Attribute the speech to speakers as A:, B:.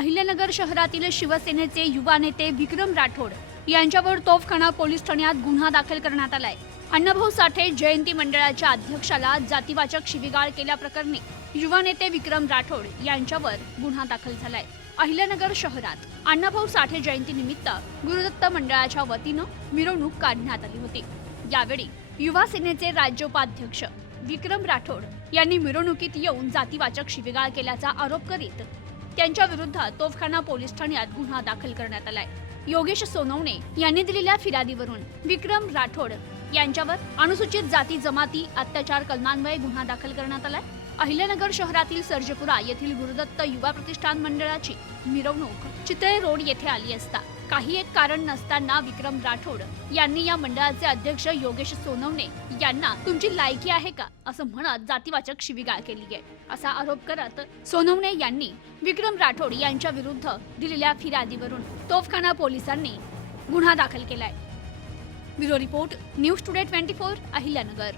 A: अहिल्यानगर शहरातील शिवसेनेचे युवा नेते विक्रम राठोड यांच्यावर तोफखाना पोलीस ठाण्यात गुन्हा दाखल करण्यात आलाय. अण्णाभाऊ साठे जयंती मंडळाच्या अध्यक्षाला जातीवाचक शिवीगाळ केल्याप्रकरणी युवा नेते विक्रम राठोड यांच्यावर गुन्हा दाखल झालाय. अहिल्यानगर शहरात अण्णाभाऊ साठे जयंती निमित्त गुरुदत्त मंडळाच्या वतीनं मिरवणूक काढण्यात आली होती. यावेळी युवा सेनेचे राज्योपाध्यक्ष विक्रम राठोड यांनी मिरवणुकीत येऊन जातीवाचक शिवीगाळ केल्याचा आरोप करीत त्यांच्या विरुद्ध तोफखाना पोलीस ठाण्यात गुन्हा दाखल करण्यात आलाय. योगेश सोनवणे यांनी दिलेल्या फिर्यादीवरून विक्रम राठोड यांच्यावर अनुसूचित जाती जमाती अत्याचार कलमान्वये गुन्हा दाखल करण्यात आलाय. अहिल्यानगर शहरातील सर्जपुरा येथील गुरुदत्त युवा प्रतिष्ठान मंडळाची मिरवणूक चितळे रोड येथे आली असता. काही एक कारण नसताना विक्रम राठोड यांनी या मंडळाचे अध्यक्ष योगेश सोनवणे यांना तुमची लायकी आहे का? असं म्हणत जातीवाचक शिवीगाळ केली आहे. असा आरोप करत सोनवणे यांनी विक्रम राठोड यांच्या विरुद्ध दिलेल्या फिर्यादीवरून तोफखाना पोलिसांनी गुन्हा दाखल केलाय. Bureau report news today twenty four Ahilyanagar.